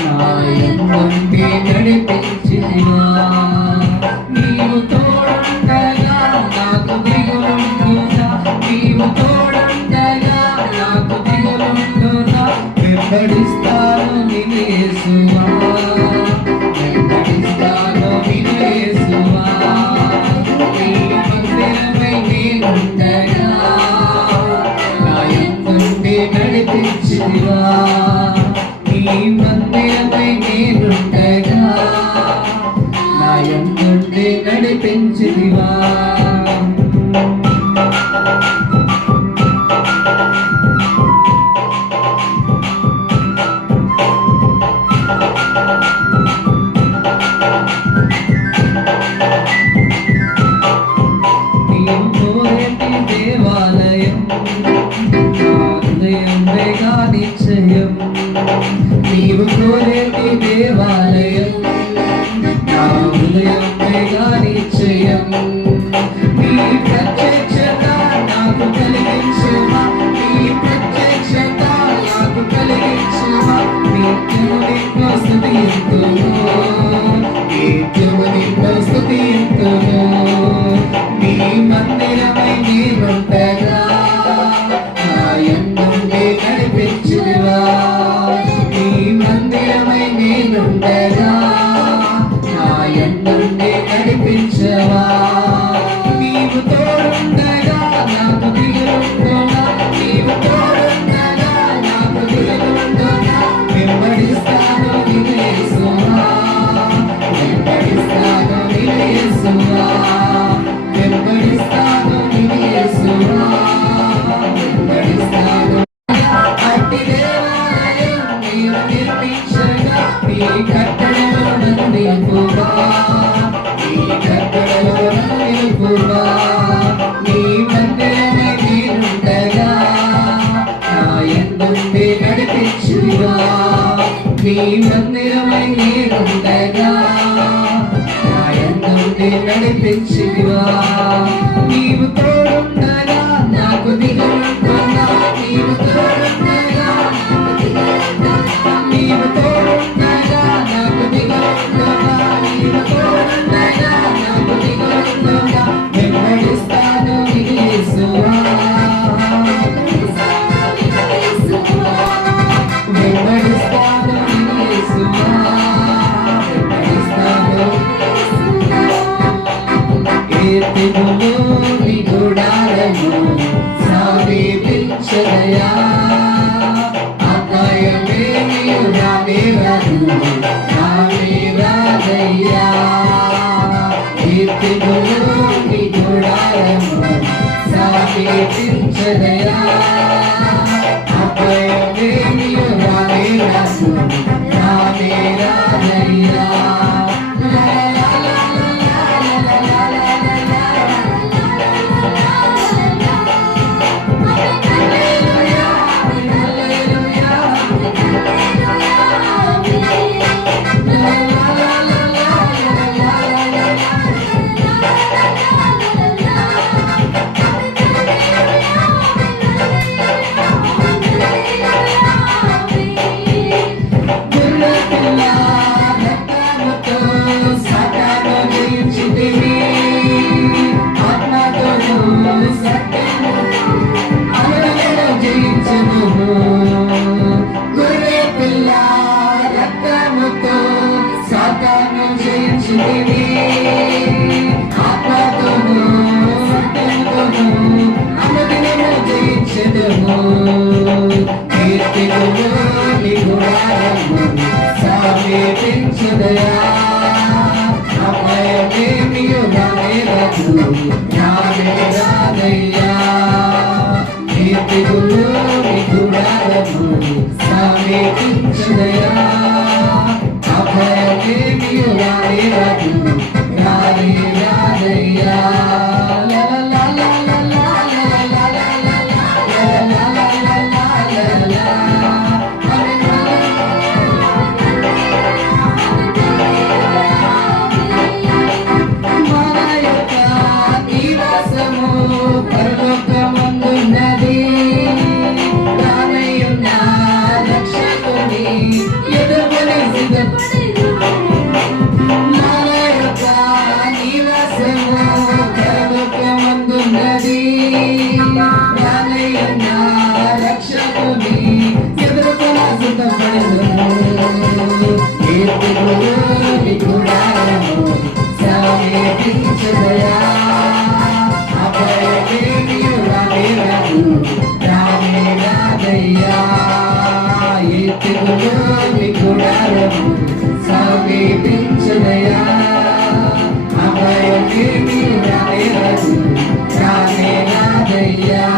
నాయందుండి నడిపించితివా నీవు తోడుండగా నాకు దిగులుండునా నీవు తోడుండగా నాకు దిగులుండునా వెంబడిస్తాను నిన్ను యేసువా వెంబడిస్తాను నిన్ను యేసువా నీ మందిరమై నేనుండగా నాయందుండి నడిపించితివా నీ మందిరమై నేనుండగా నాయందుండి నడిపించితివా నీవు కోరేటి దేవాలయం హృదయంగా నిశ్చయం నీవు కోరేటి దేవాలయం నా హృదయంగా నిశ్చయం నీ ప్రత్యక్షత నాకు కలిగించుమా నీ ప్రత్యక్షత నాకు కలిగించుమా నిత్యము నిన్ను స్తుతింతును నిత్యము నిన్ను స్తుతింతును నీ మందిరమై నేనుండగా నాయందుండి నడిపించువా నీ మందిరమై నేనుండగా నాయందుండి నడిపించవా నీవు తోడుండగా నాకు దిగులుండునా నీవు తోడుండగా నాకు దిగులుండునా వెంబడిస్తాను నిన్ను యేసువా వెంబడిస్తాను నిన్ను యేసువా వెంబడిస్తాను నిన్ను యేసువా వెంబడిస్తాను అట్టి దేవాలయం నీవు నిర్మించగా నీ కట్టడలో నన్ను నిలుపువా నీ కట్టడలో నన్ను నిలుపువా నీ మందిరమై నేనుండగా నాయందుండి నడిపించువా నీ మందిరమై నేనుండగా నాయందుండి నడిపించువా నీవు తోడుండగా నాకు దిగులుండునా నీవు తోడుండగా నీవు తోడుండగా నాకు దిగులుండునా నీవు తోడుండగా నాకు దిగులుండునా వెంబడిస్తాను నిన్ను యేసువా వెంబడిస్తాను నిన్ను యేసువా వెంబడిస్తాను కీర్తిములు నీ గుడారము సమీపించదయా అపాయమేమియు రానే రాదయ్యా కీర్తిములు నీ గుడారము సమీపించదయా అపాయమేమియు రానే రాదయ్యా సమీపించదయా అభయమేమియు రాదయ్యా కీర్తిగులు గుడారము సమీపించదయా అభయమేమియు రాదయ్యా మన యొక్క నివాసము పరలోకమందున్నది. రానయ్యున్న రక్షకుని ఎదుర్కొన సిద్ధపడెదము. కీర్తిని గుడారము సమీపించదయా. అభయమేమియు రానేరదు, రానేరాదయ్యా. కీర్తిని గుడారము సమీపించదయా. అభయమేమియు రానేరదు, రానేరాదయ్యా.